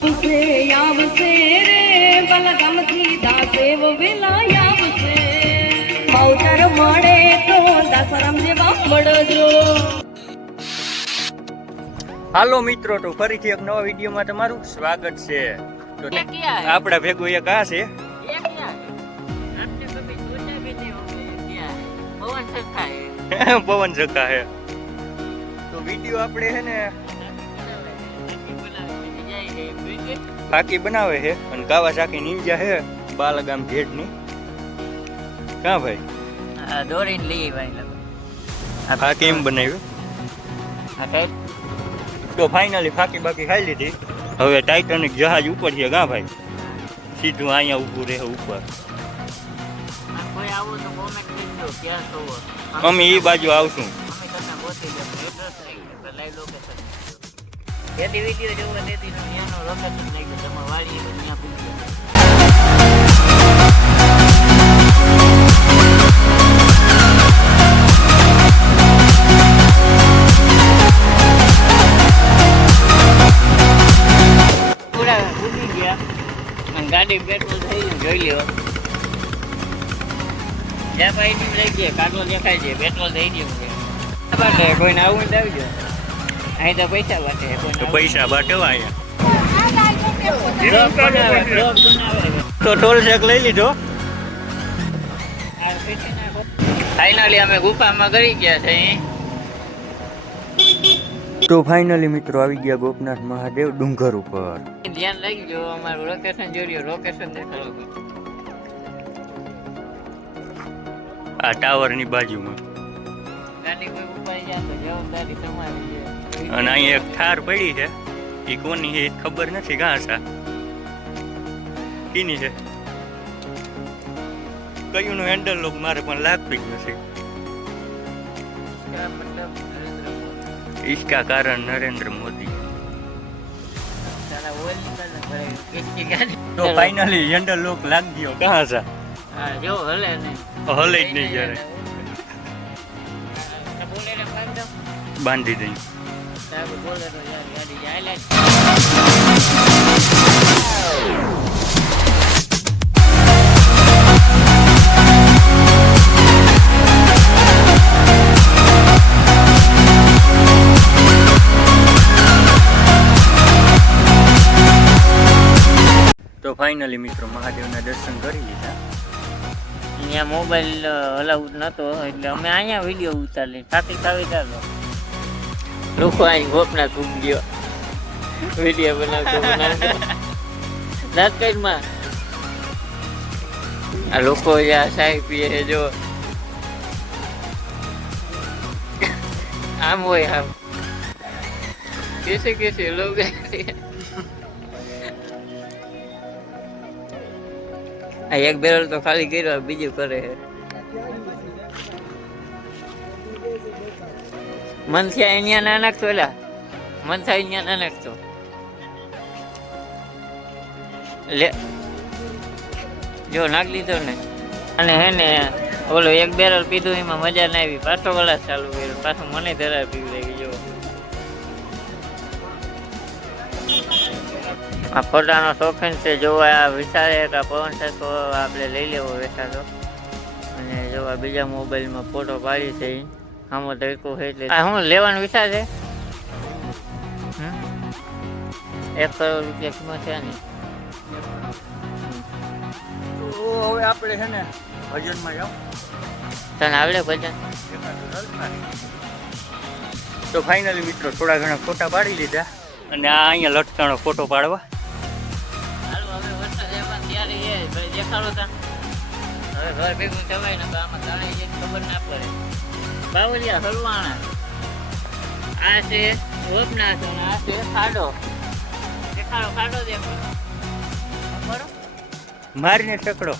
આવશે રે બલગામથી દાસેવ વેલા આવશે માવતર મળે તો દાસરામ જેવા મળજો. હાલો મિત્રો, તો ફરીથી એક નવા વિડીયોમાં તમારું સ્વાગત છે. તો આપડા ભેગું એક આ છે પવન જકા હે. તો વિડીયો આપણે હે ને ફાકી બનાવે છે અને કાવાસાકી નીંજા હે બાલગામ જેડ ની. કા ભાઈ દોરીને લઈ ભાઈ ફાકી એમ બનાવ્યું. તો ફાઇનલી ફાકી બાકી ખાઈ લીધી. હવે ટાઇટાનિક જહાજ ઉપર છે. કા ભાઈ સીધું અહીંયા ઊભું રહે ઉપર. કોઈ આવું તો કોમેન્ટ કરજો ક્યાં છો. અમે એ બાજુ આવશું. અમે તમને ગોતી દે એડ્રેસ લઈ લે લાઈવ લોકેશન. જેથી વિડિયો જોવો તેથી એનો લોકેશન લઈ ગયો તમે વાળી ત્યાં પૂછજો. પૂરા ઉડી ગયા અને ગાડી પેટ્રોલ થઈ ગયું જોઈ લ્યો. જ્યાં ભાઈ ની લઈ ગયા કાટલો દેખાય છે પેટ્રોલ થઈ ગયું છે. બાટે કોઈને આવું જ આવજો. અહીં તો પૈસા બાટે તો પૈસા બાટવા અહીંયા. તો ટોલ ચેક લઈ લીધો. ફાઇનલી અમે ગુફામાં કરી ગયા છે. તો ફાઇનલી મિત્રો આવી ગયા ગોપનાથ મહાદેવ ડુંગર ઉપર. ધ્યાન રાખજો અમારું લોકેશન જોડ્યો લોકેશન દેખાડો. આ ટાવર ની બાજુમાં. ગાડી કોઈ ઉપાય જાય તો જવાબદારી તમારી છે. અને અહીંયા એક થાર પડી છે. એ કોની છે ખબર નથી. કાં છે કીની છે કયું નું હેન્ડલ લોક મારે પણ લાગતું જ નથી. इसका कारण नरेंद्र मोदी. તો ફાઇનલી હેન્ડલ લોક લાગ ગયો. કહાં છે જો હલે ને હલે જ નહીં જ્યારે બાંધી દઈ. તો ફાઇનલી મિત્રો મહાદેવના દર્શન કરી લીધા. અહીંયા મોબાઈલ અલાઉડ નતો એટલે અમે અહીંયા વિડીયો ઉતારી ટ્રાફિક આવી ચાલો લોકો અહીં ગોપનાથ ઘૂમ ગયો વિડીયો બનાવતો રાજકોટમાં આ લોકો જ્યાં સાહેબ પીએ છે જો આમ હોય આમ કેસે લોગ આ એક બેરલ તો ખાલી કર્યો બીજું કરે છે. મન છે અહીંયા ના નાખતો એલા મન થાય અહીંયા ના નાખતો લે જો નાખ લીધો ને. અને હે ને ઓલો એક બેરલ પીધું એમાં મજા ના આવી પાછો ગલાસ ચાલુ કર્યો પાછું મને ધરા પીવી લાગી. જો આ ફોટાનો શોખીન છે જોવા. આ વિચારે કે પવન છે તો આપણે લઈ લેવો વેચાતો. અને જોવા બીજા મોબાઈલમાં ફોટો પાડી છે આમાં તરીકો છે એટલે શું લેવાનો વિચાર છે. 1 કરોડ રૂપિયા કિંમત છે ને. હવે આપણે છે ને ભજનમાં જાવ. તને આવડે ભજન? તો ફાઇનલી મિત્રો થોડા ઘણા ફોટા પાડી લીધા અને આ અહીંયા લટકાણો ફોટો પાડવા. દેખાડો તા હવે ઘર ભેગું જવાય ને આમાં તણાઈ જાય ખબર ના પડે. બાવળિયા હલવાણા આ છે ગોપનાથ અને આ છે ખાડો. દેખાડો ખાડો દેખાડો મારીને ટકડો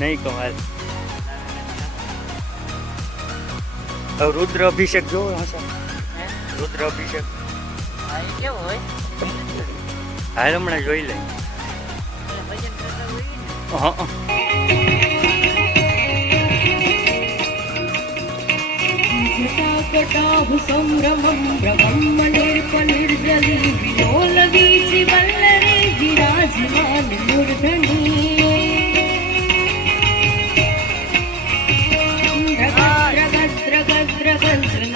નહીં કમાલ. હવે રુદ્ર અભિષેક જોવો હશે. રુદ્ર અભિષેક કેવો હોય હાલ હમણાં જોઈ લે. ભજન કરતા હોય હા જટા विकटाहु संभ्रमं ब्रह्मनिर्पनिर्जली विलोलवीचि वल्लरी विराजमान मूर्धनि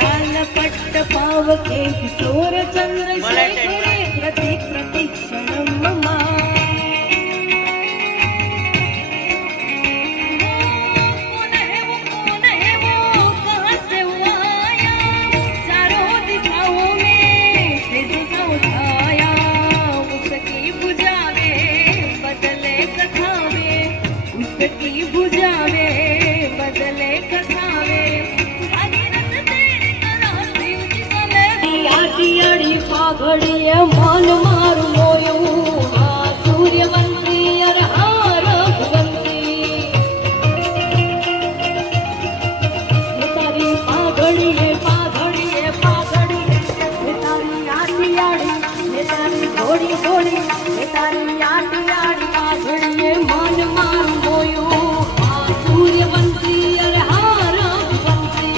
लाल पट्ट पावके किशोर चंद्रशेखरे प्रतिक्षणं मम की बुझावे बदले कथावे भागीरथ तेरी तरह शिवजी चले आटियाड़ी पाघड़िए मन मारू मोयू आ सूर्यवंशी अर हार भुवंशी तारी पाघड़िए पाघड़िए पाघड़िए तारी आटियाड़ी तारी घोड़ी घोड़ी तारी आटियाड़ी पाघड़िए मन मारू मोयू आ सूर्यवंशी अर हार भुवंशी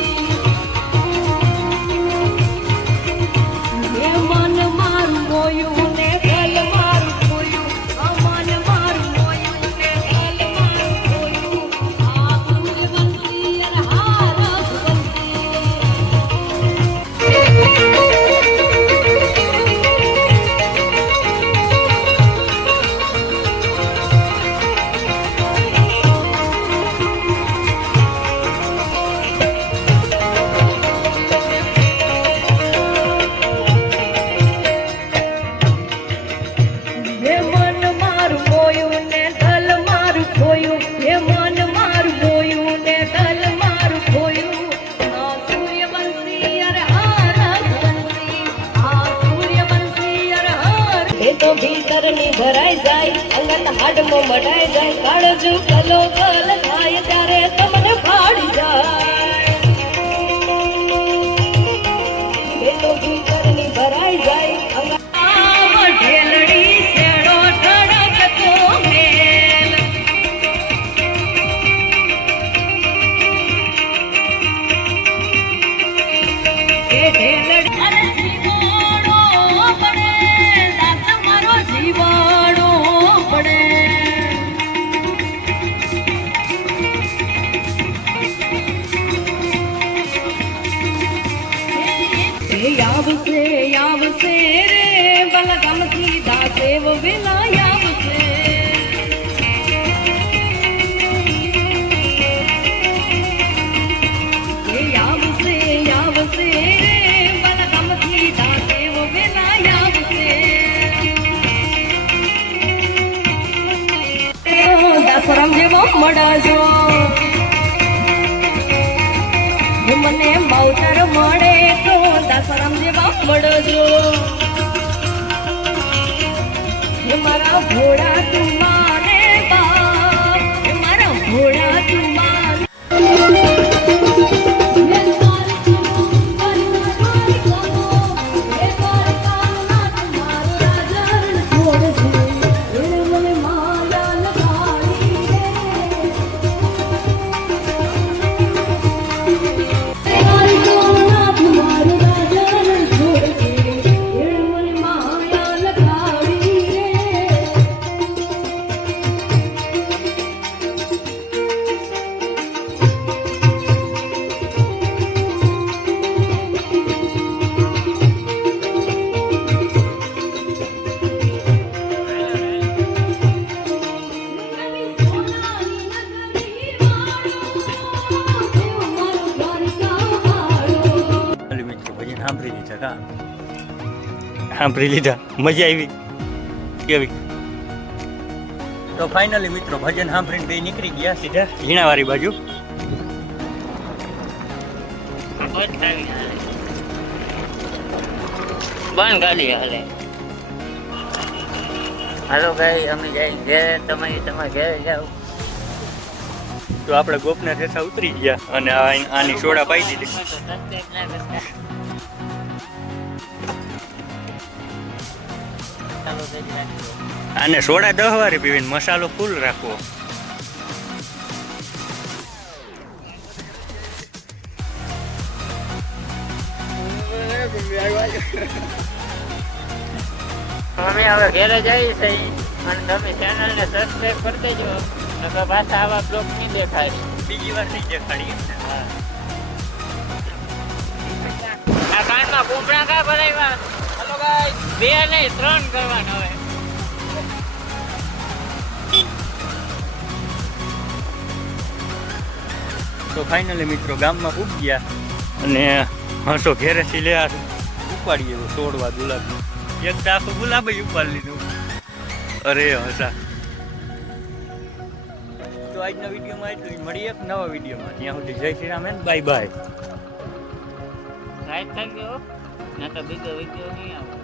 ये मन मारू मोयू ने गल मारू मोयू आ मन मारू मोयू ने गल मारू मोयू आ सूर्यवंशी अर हार भुवंशी હે મન મારું મોયું ને દલ મારું ખોયું હે મન મારું મોયું ને દલ મારું ખોયું આ સૂર્યવંશી અર હાર ભુવંશી આ સૂર્યવંશી અર હાર એ તો ભીતર ની ભરાઈ જાય અંગત હાડમાં મઢાઈ જાય કાળજુ કલો કલ થાય ત્યારે તમને ફાડી જાય એ તો ભીતર ની ભરાઈ જાય અંગત ઢેલડી શેડો ધડકતો મેલ એ ઢેલડી અરે જીવાડો પડે દાસ મારો જીવાડો પડે આવશે રે બલગમથી દાસેવ વેલા આવશે આવશે રે બલગમથી દાસેવ વેલા આવશે દાસરામ જેવો મળજો મને માવતર મળે તો દાસરામ જેવા મળજો હે મારા ભોળા તું મારે બાપ હે મારા ભોળા તું મારે સાંભળી લીધા મજા આવી કેવી તો ફાઇનલી મિત્રો ભજન સાંભળીને બે નીકળી ગયા સીધા ઝીણાવાળી બાજુ બંધ ગાડી હાલે હાલો ભાઈ અમે જઈ ઘેર તમારે ઘેર જાઓ તો આપણે ગોપના રેસા ઉતરી ગયા અને આની સોડા પાઈ દીધી આને સોડા 10 વારે પીવીને મસાલો ફૂલ રાખવો અમે હવે ઘેરે જઈએ છીએ અને તમે ચેનલને સબસ્ક્રાઈબ કરી દેજો નકર પાછા આવા બ્લોગ નહીં દેખાય. બીજી વાર નહીં દેખાડીએ. હા. આ કાનમાં કૂપડા કા ભરાવ્યા? હલો ગાઈસ, 2 નહીં 3 કરવાના હવે. તો ફાઇનલી મિત્રો ગામમાં પૂગ ગયા અને હસો ઘેરેથી લે ઉપાડીએ તોડવા ગુલાબ એક તો આખું ગુલાબ જ ઉપાડી લીધું. અરે હસા. તો આજના વિડીયોમાં એટલું જ. મળીએ એક નવા વિડીયોમાં. ત્યાં સુધી જય Shri Ram and bye bye. Right થઈ ગયો ના તો બીજો વિડીયો નહીં આવે.